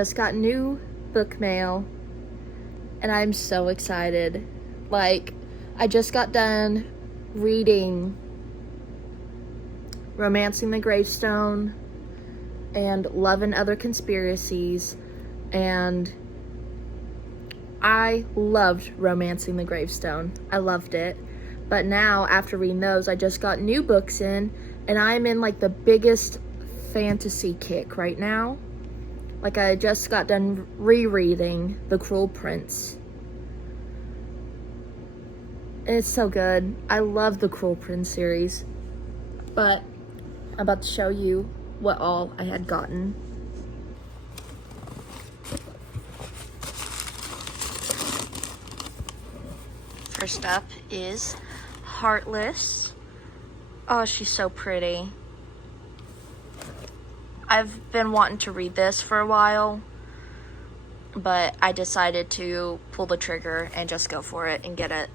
just got new book mail, and I'm so excited. Like, I just got done reading Romancing the Gravestone and Love and Other Conspiracies, and I loved Romancing the Gravestone. I loved it. But now, after reading those, I just got new books in, and I'm in like the biggest fantasy kick right now. Like, I just got done rereading The Cruel Prince. It's so good. I love the Cruel Prince series. But I'm about to show you what all I had gotten. First up is Heartless. Oh, she's so pretty. I've been wanting to read this for a while, but I decided to pull the trigger and just go for it and get it.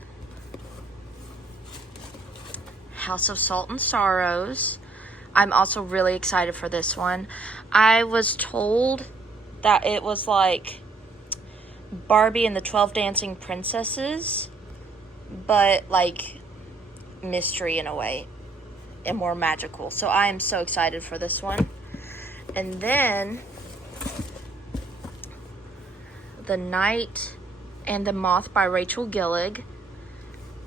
House of Salt and Sorrows. I'm also really excited for this one. I was told that it was like Barbie and the 12 Dancing Princesses, but like mystery in a way and more magical. So I am so excited for this one. And then The Night and the Moth by Rachel Gillig.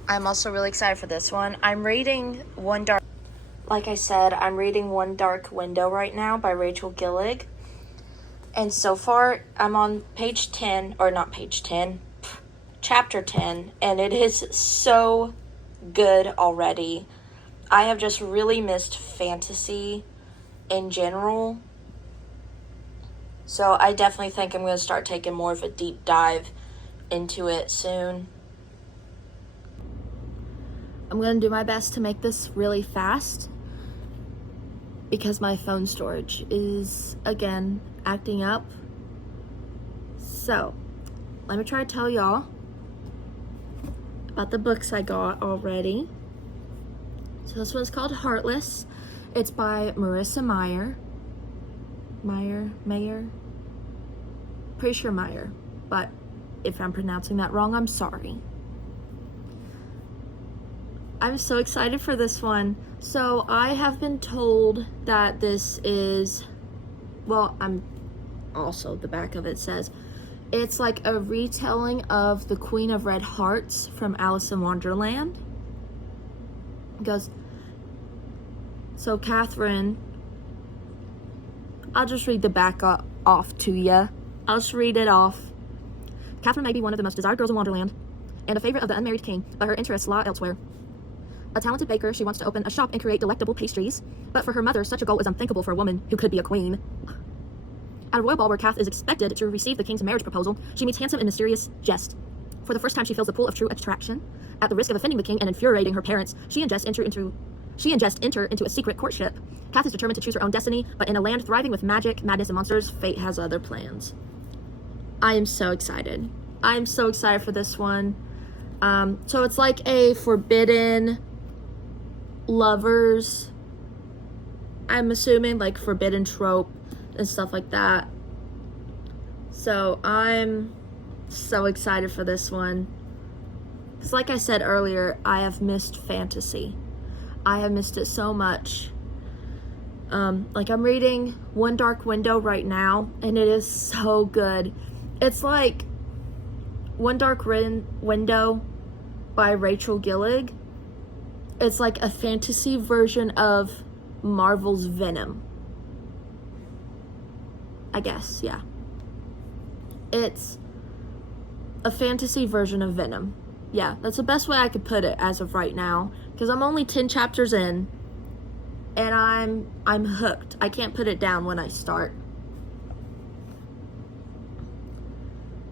I'm also really excited for this one. I'm reading like I said, I'm reading One Dark Window right now by Rachel Gillig. And so far, I'm on page 10, or not page 10, chapter 10, and it is so good already. I have just really missed fantasy in general. So I definitely think I'm going to start taking more of a deep dive into it soon. I'm going to do my best to make this really fast because my phone storage is, again, acting up. So, let me try to tell y'all about the books I got already. So this one's called Heartless. It's by Marissa Meyer. Meyer? Pretty sure Meyer, but if I'm pronouncing that wrong, I'm sorry. I'm so excited for this one. So I have been told that this is, well, I'm also, the back of it says, it's like a retelling of The Queen of Red Hearts from Alice in Wonderland. It goes, so Catherine, I'll just read the back off to ya. I'll just read it off. Catherine may be one of the most desired girls in Wonderland and a favorite of the unmarried king, but her interests lie elsewhere. A talented baker, she wants to open a shop and create delectable pastries, but for her mother, such a goal is unthinkable for a woman who could be a queen. At a royal ball where Kath is expected to receive the king's marriage proposal, she meets handsome and mysterious Jest. For the first time, she feels the pull of true attraction. At the risk of offending the king and infuriating her parents, she and Jest enter into a secret courtship. Kath is determined to choose her own destiny, but in a land thriving with magic, madness, and monsters, fate has other plans. I am so excited. I'm so excited for this one. So it's like a forbidden lovers, I'm assuming, like forbidden trope and stuff like that. So I'm so excited for this one. Because like I said earlier, I have missed fantasy. I have missed it so much. Like I'm reading One Dark Window right now, and it is so good. It's like One Dark Window by Rachel Gillig. It's like a fantasy version of Marvel's Venom. I guess, yeah. It's a fantasy version of Venom. Yeah, that's the best way I could put it as of right now. Because I'm only 10 chapters in. And I'm hooked. I can't put it down when I start.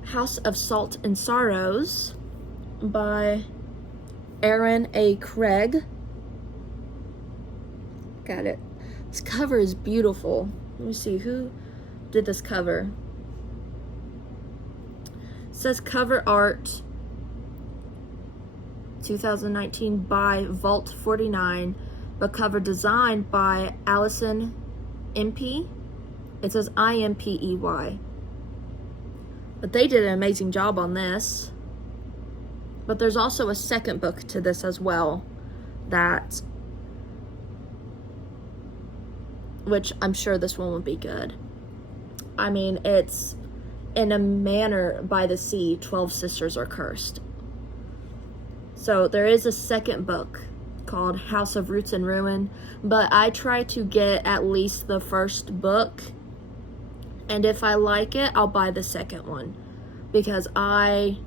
House of Salt and Sorrows by Aaron A. Craig. Got it. This cover is beautiful. Let me see, who did this cover? It says cover art 2019 by Vault 49, but cover design by Allison Impey. It says IMPEY. But they did an amazing job on this. But there's also a second book to this as well, which I'm sure this one will be good. I mean, it's In a Manor by the Sea, 12 Sisters Are Cursed. So there is a second book called House of Roots and Ruin, but I try to get at least the first book, and if I like it, I'll buy the second one, because I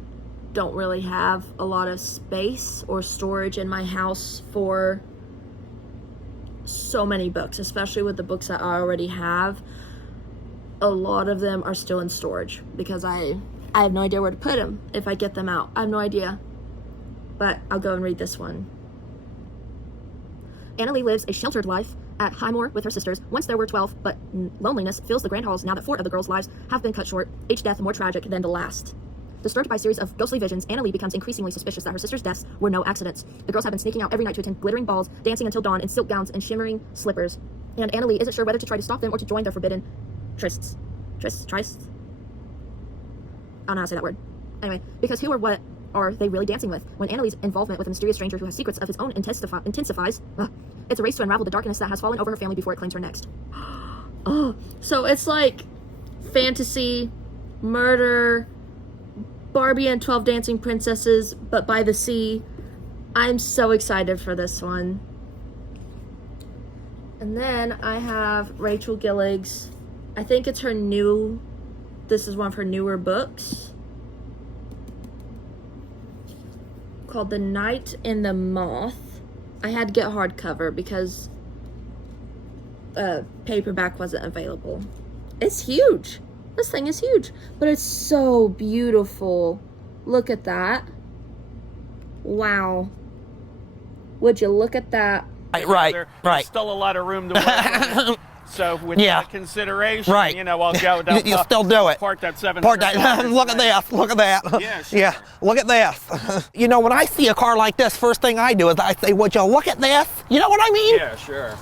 don't really have a lot of space or storage in my house for so many books, especially with the books that I already have. A lot of them are still in storage because I have no idea where to put them if I get them out. I have no idea. But I'll go and read this one. Anna Lee lives a sheltered life at Highmore with her sisters. Once there were 12, but loneliness fills the grand halls now that 4 of the girls' lives have been cut short, each death more tragic than the last. Disturbed by a series of ghostly visions, Anna Lee becomes increasingly suspicious that her sisters' deaths were no accidents. The girls have been sneaking out every night to attend glittering balls, dancing until dawn in silk gowns and shimmering slippers. And Anna Lee isn't sure whether to try to stop them or to join their forbidden trysts. Trysts? I don't know how to say that word. Anyway, because who or what are they really dancing with? When Anna Lee's involvement with a mysterious stranger who has secrets of his own intensifies, it's a race to unravel the darkness that has fallen over her family before it claims her next. Oh, so it's like fantasy, murder, Barbie and 12 Dancing Princesses, but by the sea. I'm so excited for this one. And then I have Rachel Gillig's, I think it's this is one of her newer books, called The Night and the Moth. I had to get hardcover because paperback wasn't available. It's huge. This thing is huge, but it's so beautiful. Look at that. Wow. Would you look at that? Right. There's still a lot of room to work with. So with that consideration, I'll go down. You still do it. Park that $700. Look at this. Look at that. Yeah, sure. Yeah, look at this. When I see a car like this, first thing I do is I say, would you look at this? You know what I mean? Yeah, sure.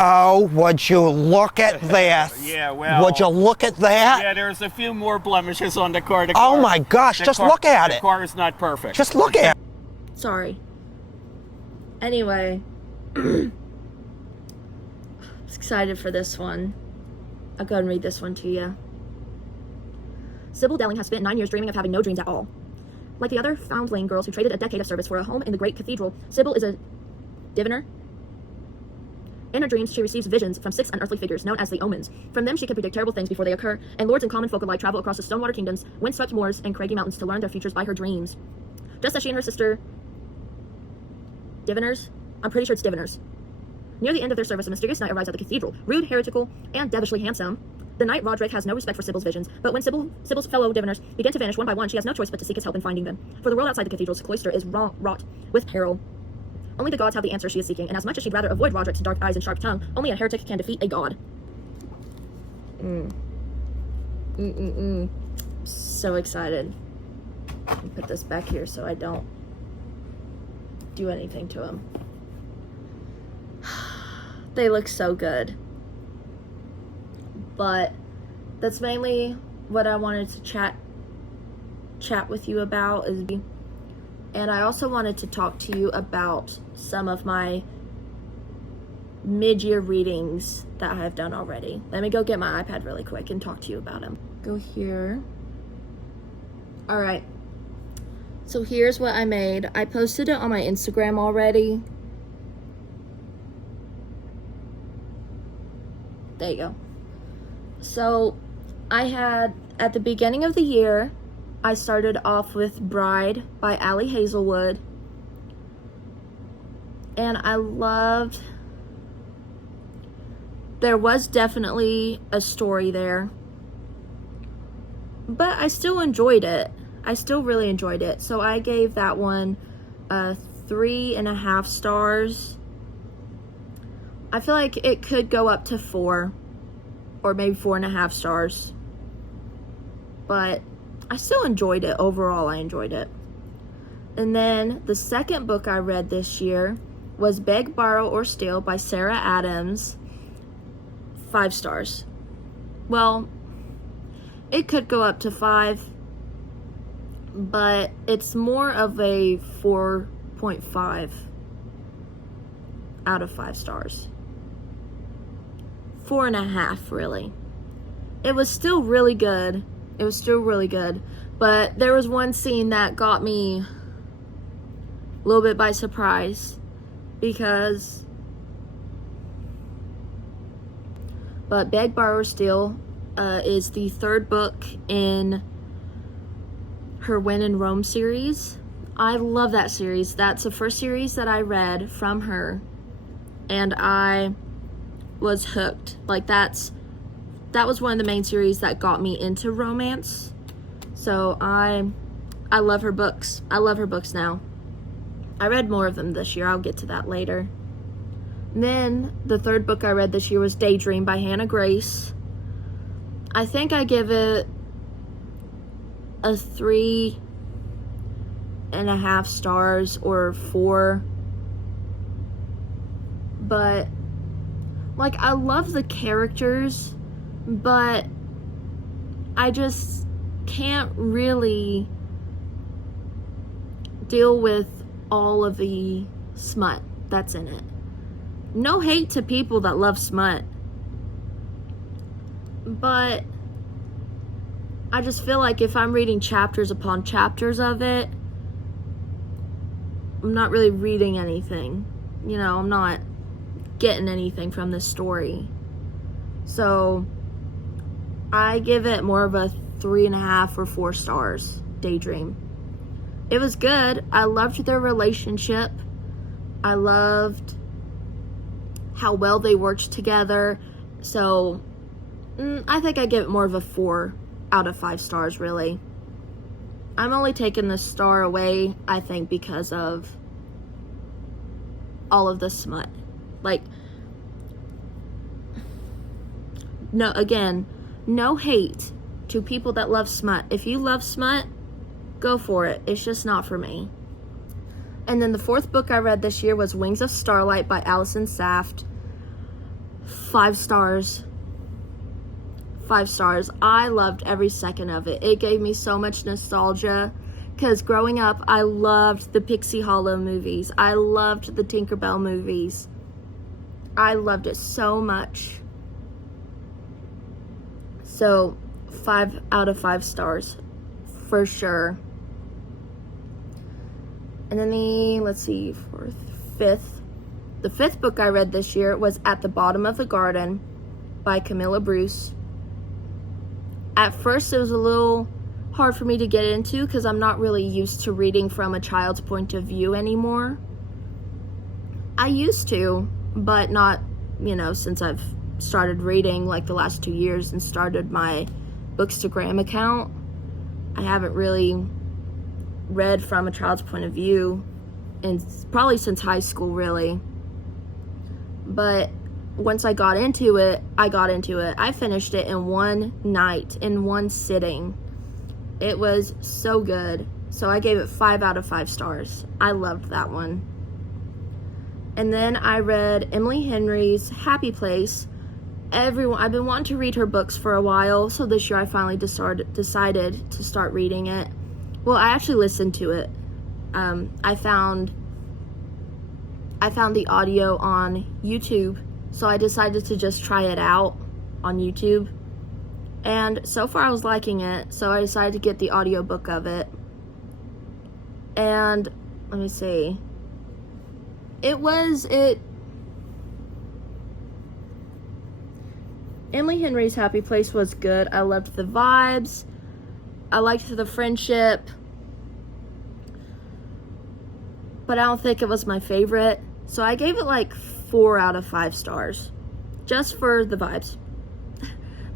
Oh, would you look at this? Yeah, well. Would you look at that? Yeah, there's a few more blemishes on the car. Oh my gosh, just look at it. The car is not perfect. Just look at it. Sorry. Anyway. Excited for this one. I'll go and read this one to you. Sybil Delling has spent 9 years dreaming of having no dreams at all. Like the other foundling girls who traded a decade of service for a home in the great cathedral, Sybil is a diviner. In her dreams, she receives visions from 6 unearthly figures known as the Omens. From them, she can predict terrible things before they occur, and lords and common folk alike travel across the Stonewater Kingdoms, windswept moors, and craggy mountains to learn their futures by her dreams. Just as she and her sister diviners, I'm pretty sure it's diviners. Near the end of their service, a mysterious knight arrives at the cathedral. Rude, heretical, and devilishly handsome, the knight Roderick has no respect for Sybil's visions, but when Sybil's fellow diviners begin to vanish one by one, she has no choice but to seek his help in finding them. For the world outside the cathedral's cloister is wrought with peril. Only the gods have the answer she is seeking, and as much as she'd rather avoid Roderick's dark eyes and sharp tongue, only a heretic can defeat a god. So excited. Let me put this back here so I don't do anything to him. They look so good. But that's mainly what I wanted to chat with you about. And I also wanted to talk to you about some of my mid-year readings that I have done already. Let me go get my iPad really quick and talk to you about them. Go here. Alright. So here's what I made. I posted it on my Instagram already. There you go. So I had, at the beginning of the year, I started off with Bride by Ali Hazelwood. And I loved, there was definitely a story there. But I still enjoyed it. I still really enjoyed it. So I gave that one 3.5 stars. I feel like it could go up to 4 or maybe 4.5 stars. But I still enjoyed it. Overall, I enjoyed it. And then the second book I read this year was Beg, Borrow, or Steal by Sarah Adams. 5 stars. Well, It could go up to 5, but it's more of a 4.5 out of 5 stars. 4.5, really. It was still really good. It was still really good. But there was one scene that got me a little bit by surprise, because Beg, Borrow, Steal is the 3rd book in her When in Rome series. I love that series. That's the first series that I read from her, and I was hooked. Like, that was one of the main series that got me into romance. So I love her books. I love her books now. I read more of them this year. I'll get to that later. And then the 3rd book I read this year was Daydream by Hannah Grace. I think I give it a 3.5 stars or 4. But, like, I love the characters, but I just can't really deal with all of the smut that's in it. No hate to people that love smut, but I just feel like if I'm reading chapters upon chapters of it, I'm not really reading anything. You know, I'm not getting anything from this story. So I give it more of a 3.5 or 4 stars. Daydream. It was good. I loved their relationship. I loved how well they worked together. So I think I give it more of a 4 out of 5 stars, really. I'm only taking the star away, I think, because of all of the smut. Like, no, again, no hate to people that love smut. If you love smut, go for it. It's just not for me. And then the 4th book I read this year was Wings of Starlight by Allison Saft. 5 stars. 5 stars. I loved every second of it. It gave me so much nostalgia, because growing up, I loved the Pixie Hollow movies. I loved the Tinkerbell movies. I loved it so much. So 5 out of 5 stars for sure. And then the 5th book I read this year was At the Bottom of the Garden by Camilla Bruce. At first it was a little hard for me to get into, because I'm not really used to reading from a child's point of view anymore. I used to, but not, since I've started reading like the last 2 years and started my Bookstagram account. I haven't really read from a child's point of view, and probably since high school, really. But once I got into it. I finished it in one night, in one sitting. It was so good. So I gave it 5 out of 5 stars. I loved that one. And then I read Emily Henry's Happy Place. I've been wanting to read her books for a while, so this year I finally decided to start reading it. Well, I actually listened to it. I found the audio on YouTube, so I decided to just try it out on YouTube. And so far I was liking it, so I decided to get the audiobook of it. And let me see. Emily Henry's Happy Place was good. I loved the vibes. I liked the friendship. But I don't think it was my favorite. So I gave it like 4 out of 5 stars. Just for the vibes.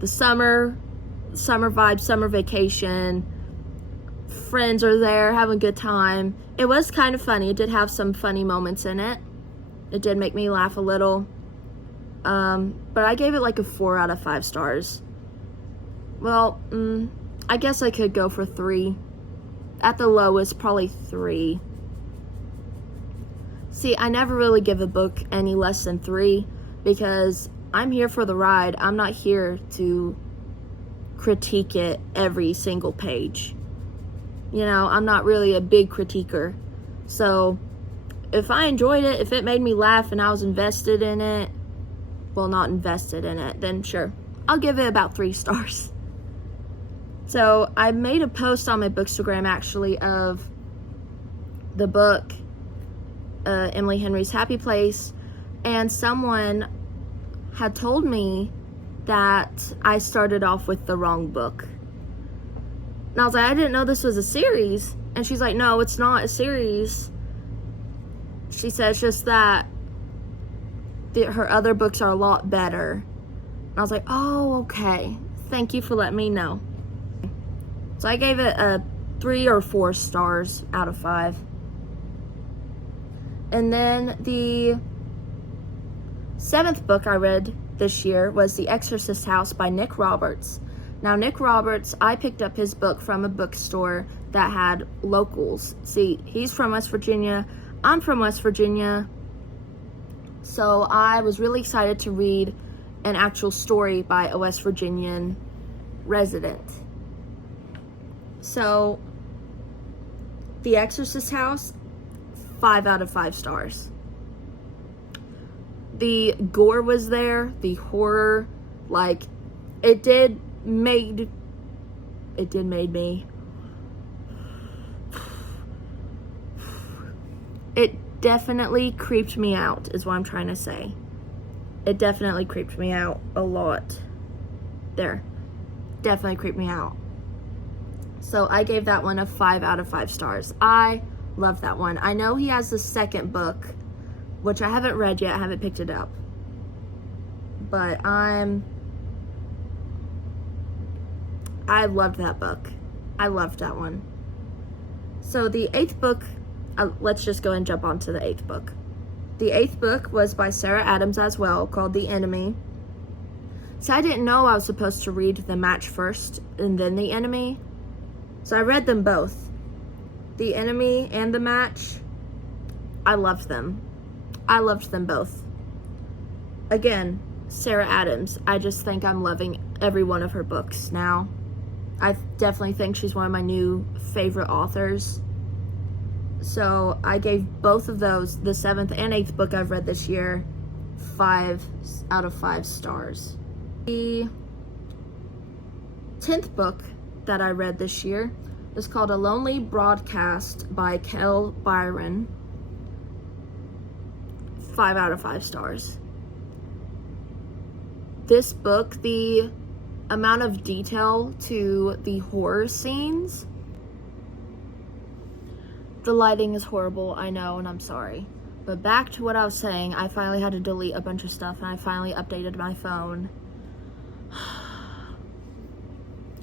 The summer vibe, summer vacation. Friends are there, having a good time. It was kind of funny. It did have some funny moments in it. It did make me laugh a little. But I gave it like a 4 out of 5 stars. Well, I guess I could go for 3. At the lowest, probably 3. See, I never really give a book any less than 3 because I'm here for the ride. I'm not here to critique it every single page. You know, I'm not really a big critiquer. So if I enjoyed it, if it made me laugh and I was invested in it, well, not invested in it, then sure, I'll give it about 3 stars. So I made a post on my Bookstagram actually of the book, Emily Henry's Happy Place, and someone had told me that I started off with the wrong book. And I was like, I didn't know this was a series. And she's like, no, it's not a series. She says just that her other books are a lot better. And I was like, oh, okay. Thank you for letting me know. So I gave it a 3 or 4 stars out of 5. And then the 7th book I read this year was The Exorcist House by Nick Roberts. Now, Nick Roberts, I picked up his book from a bookstore that had locals. See, he's from West Virginia. I'm from West Virginia. So I was really excited to read an actual story by a West Virginian resident. So, The Exorcist House, 5 out of 5 stars. The gore was there, the horror, like, it did made me. It definitely creeped me out, is what I'm trying to say. It definitely creeped me out a lot. There. Definitely creeped me out. So I gave that one a 5 out of 5 stars. I love that one. I know he has the second book, which I haven't read yet. I haven't picked it up. But I loved that book. I loved that one. So the 8th book, let's just go and jump onto the 8th book. The 8th book was by Sarah Adams as well, called The Enemy. So I didn't know I was supposed to read The Match first and then The Enemy. So I read them both. The Enemy and The Match, I loved them. I loved them both. Again, Sarah Adams, I just think I'm loving every one of her books now. I definitely think she's one of my new favorite authors. So I gave both of those, the 7th and 8th book I've read this year, 5 out of 5 stars. The 10th book that I read this year is called A Lonely Broadcast by Kel Byron. 5 out of 5 stars. This book, the amount of detail to the horror scenes, the lighting is horrible, I know, and I'm sorry. But back to what I was saying, I finally had to delete a bunch of stuff, and I finally updated my phone.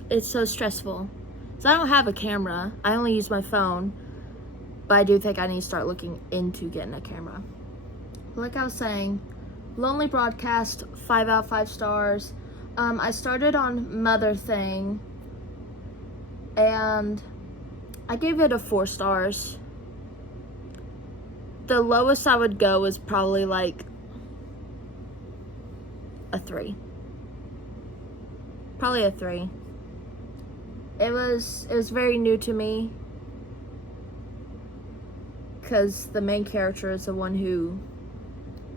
It's so stressful. So I don't have a camera. I only use my phone. But I do think I need to start looking into getting a camera. Like I was saying, Lonely Broadcast, 5 out of 5 stars. I started on Mother Thing, and I gave it a 4 stars. The lowest I would go is probably like a 3. Probably a 3. It was very new to me, because the main character is the one who,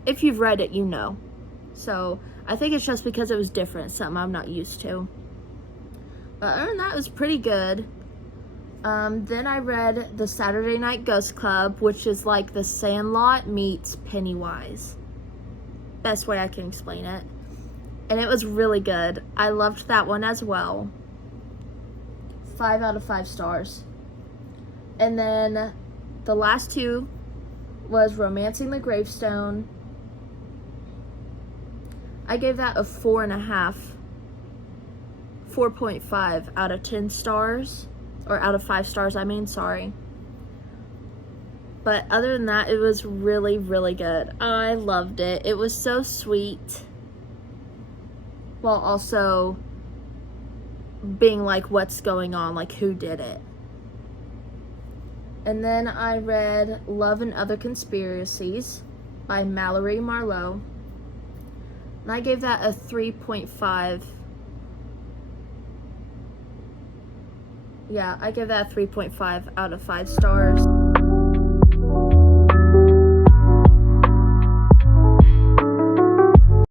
if you've read it, you know. So I think it's just because it was different, something I'm not used to. But other than that, it was pretty good. Then I read The Saturday Night Ghost Club, which is like The Sandlot meets Pennywise. Best way I can explain it. And it was really good. I loved that one as well. 5 out of 5 stars. And then the last 2 was Romancing the Gravestone. I gave that a 4.5. 4.5 out of 10 stars. Or out of 5 stars, I mean, sorry. But other than that, it was really, really good. I loved it. It was so sweet, while also being like, what's going on? Like, who did it? And then I read Love and Other Conspiracies by Mallory Marlowe. And I gave that a 3.5 Yeah, I give that a 3.5 out of 5 stars.